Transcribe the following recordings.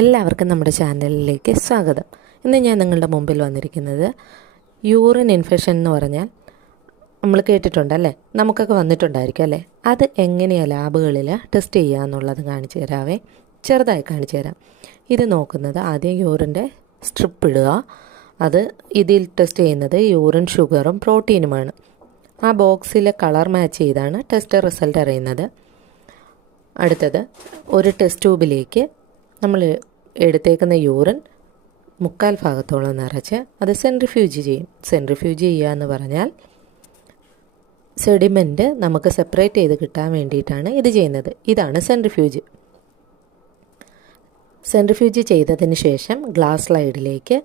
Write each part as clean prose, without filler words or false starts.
എല്ലാവർക്കും നമ്മുടെ ചാനലിലേക്ക് സ്വാഗതം. ഇന്ന് ഞാൻ നിങ്ങളുടെ മുമ്പിൽ വന്നിരിക്കുന്നത് യൂറിൻ ഇൻഫെക്ഷൻ എന്ന് പറഞ്ഞാൽ നമ്മൾ കേട്ടിട്ടുണ്ടല്ലേ, നമുക്കൊക്കെ വന്നിട്ടുണ്ടായിരിക്കും അല്ലേ. അത് എങ്ങനെയാണ് ലാബുകളിൽ ടെസ്റ്റ് ചെയ്യുക എന്നുള്ളത് കാണിച്ചു തരാവേ. ചെറുതായി കാണിച്ചു തരാം. ഇത് നോക്കുന്നത് ആദ്യം യൂറിൻ്റെ സ്ട്രിപ്പ് ഇടുക. ഇതിൽ ടെസ്റ്റ് ചെയ്യുന്നത് യൂറിൻ ഷുഗറും പ്രോട്ടീനുമാണ്. ആ ബോക്സിലെ കളർ മാച്ച് ചെയ്താണ് ടെസ്റ്റ് റിസൾട്ട് അറിയുന്നത്. അടുത്തത് ഒരു ടെസ്റ്റ് ട്യൂബിലേക്ക് നമ്മൾ എടുത്തേക്കുന്ന യൂറിൻ 3/4 ഭാഗത്തോളം നിറച്ച് അത് സെൻട്രിഫ്യൂജ് ചെയ്യും. സെൻട്രിഫ്യൂജ് ചെയ്യുക എന്ന് പറഞ്ഞാൽ സെഡിമെൻറ്റ് നമുക്ക് സെപ്പറേറ്റ് ചെയ്ത് കിട്ടാൻ വേണ്ടിയിട്ടാണ് ഇത് ചെയ്യുന്നത്. ഇതാണ് സെൻട്രിഫ്യൂജ്. സെൻട്രിഫ്യൂജ് ചെയ്തതിന് ശേഷം ഗ്ലാസ് സ്ലൈഡിലേക്ക്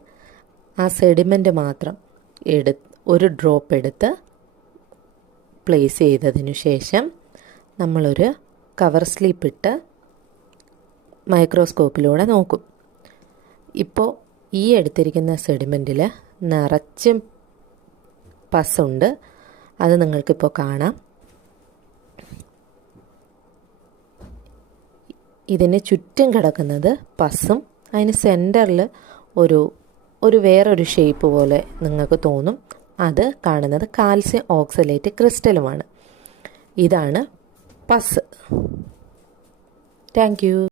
ആ സെഡിമെൻറ്റ് മാത്രം ഒരു ഡ്രോപ്പ് എടുത്ത് പ്ലേസ് ചെയ്തതിനു ശേഷം നമ്മളൊരു കവർ സ്ലിപ്പ് ഇട്ട് മൈക്രോസ്കോപ്പിലൂടെ നോക്കും. ഇപ്പോൾ ഈ എടുത്തിരിക്കുന്ന സെഡിമെൻറ്റിൽ നിറച്ചും പസ്സുണ്ട്. അത് നിങ്ങൾക്കിപ്പോൾ കാണാം. ഇതിന് ചുറ്റും കിടക്കുന്നത് പസ്സും അതിന് സെൻറ്ററിൽ ഒരു വേറൊരു ഷേപ്പ് പോലെ നിങ്ങൾക്ക് തോന്നും. അത് കാണുന്നത് കാൽസ്യം ഓക്സലേറ്റ് ക്രിസ്റ്റലുമാണ്. ഇതാണ് പസ്. Thank you.